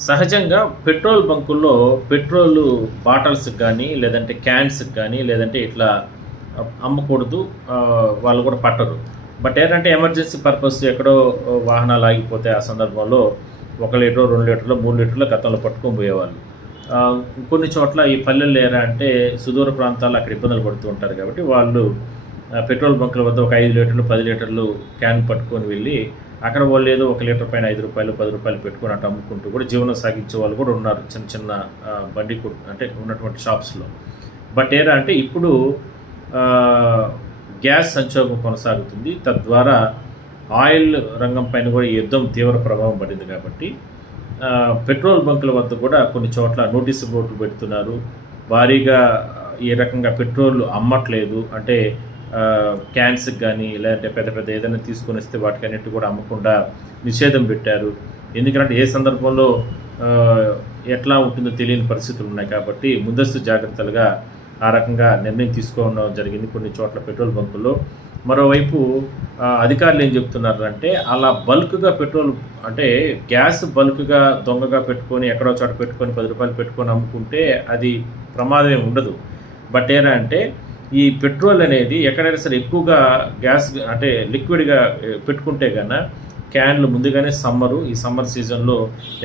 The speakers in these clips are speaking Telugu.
సహజంగా పెట్రోల్ బంకుల్లో పెట్రోలు బాటిల్స్‌కి గానీ, లేదంటే క్యాన్స్‌కి గానీ, లేదంటే ఇట్లా అమ్మకూడదు. వాళ్ళు కూడా పట్టరు. బట్ ఏంటంటే ఎమర్జెన్సీ పర్పస్ ఎక్కడో వాహనాలు ఆగిపోతే ఆ సందర్భంలో 1 లీటరో, 2 లీటర్లో, 3 లీటర్లో గతంలో పట్టుకొని పోయేవాళ్ళు. కొన్ని చోట్ల ఈ పల్లెల్లో ఏరా అంటే సుదూర ప్రాంతాల్లో అక్కడ ఇబ్బందులు పడుతూ ఉంటారు కాబట్టి వాళ్ళు పెట్రోల్ బంకుల వద్ద ఒక 5 లీటర్లు, 10 లీటర్లు క్యాన్ పట్టుకొని వెళ్ళి అక్కడ వాళ్ళు ఏదో 1 లీటర్ పైన రూ. 5, రూ. 10 పెట్టుకొని అటు అమ్ముకుంటూ కూడా జీవనం సాగించే వాళ్ళు కూడా ఉన్నారు. చిన్న చిన్న బండి అంటే ఉన్నటువంటి షాప్స్‌లో. బట్ ఏరా అంటే ఇప్పుడు గ్యాస్ సంక్షోభం కొనసాగుతుంది. తద్వారా ఆయిల్ రంగం పైన కూడా ఈ యుద్ధం తీవ్ర ప్రభావం పడింది కాబట్టి పెట్రోల్ బంకుల వద్ద కూడా కొన్ని చోట్ల నోటీసు బోర్డులు పెడుతున్నారు. భారీగా ఈ రకంగా పెట్రోల్ అమ్మట్లేదు. అంటే క్యాన్స్‌కి కానీ లేదంటే పెద్ద పెద్ద ఏదైనా తీసుకొని వస్తే వాటికన్నిటి కూడా అమ్మకుండా నిషేధం పెట్టారు. ఎందుకంటే ఏ సందర్భంలో ఎట్లా ఉంటుందో తెలియని పరిస్థితులు ఉన్నాయి కాబట్టి ముందస్తు జాగ్రత్తలుగా ఆ రకంగా నిర్ణయం తీసుకోవడం జరిగింది కొన్ని చోట్ల పెట్రోల్ బంకుల్లో. మరోవైపు అధికారులు ఏం చెప్తున్నారంటే అలా బల్క్‌గా పెట్రోల్ అంటే గ్యాస్ బల్క్‌గా దొంగగా పెట్టుకొని ఎక్కడో చోట పెట్టుకొని రూ. 10 పెట్టుకొని అమ్ముకుంటే అది ప్రమాదం ఏమి ఉండదు. బట్ ఏరా అంటే ఈ పెట్రోల్ అనేది ఎక్కడైనా సరే ఎక్కువగా గ్యాస్ అంటే లిక్విడ్‌గా పెట్టుకుంటే గన క్యాన్లు ముందుగానే ఈ సమ్మర్ సీజన్‌లో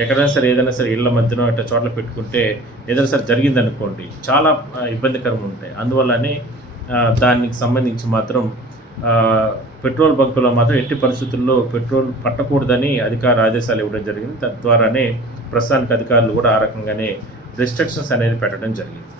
ఎక్కడైనా సరే ఏదైనా సరే ఇళ్ల మధ్యనో ఇట్లా చోట్ల పెట్టుకుంటే ఏదైనా సరే జరిగిందనుకోండి చాలా ఇబ్బందికరంగా ఉంటాయి. అందువల్లనే దానికి సంబంధించి మాత్రం పెట్రోల్ బంకులో మాత్రం ఎట్టి పరిస్థితుల్లో పెట్రోల్ పట్టకూడదని అధికార ఆదేశాలు ఇవ్వడం జరిగింది. తద్వారానే ప్రస్తుతానికి అధికారులు కూడా ఆ రకంగానే రిస్ట్రిక్షన్స్ అనేది పెట్టడం జరిగింది.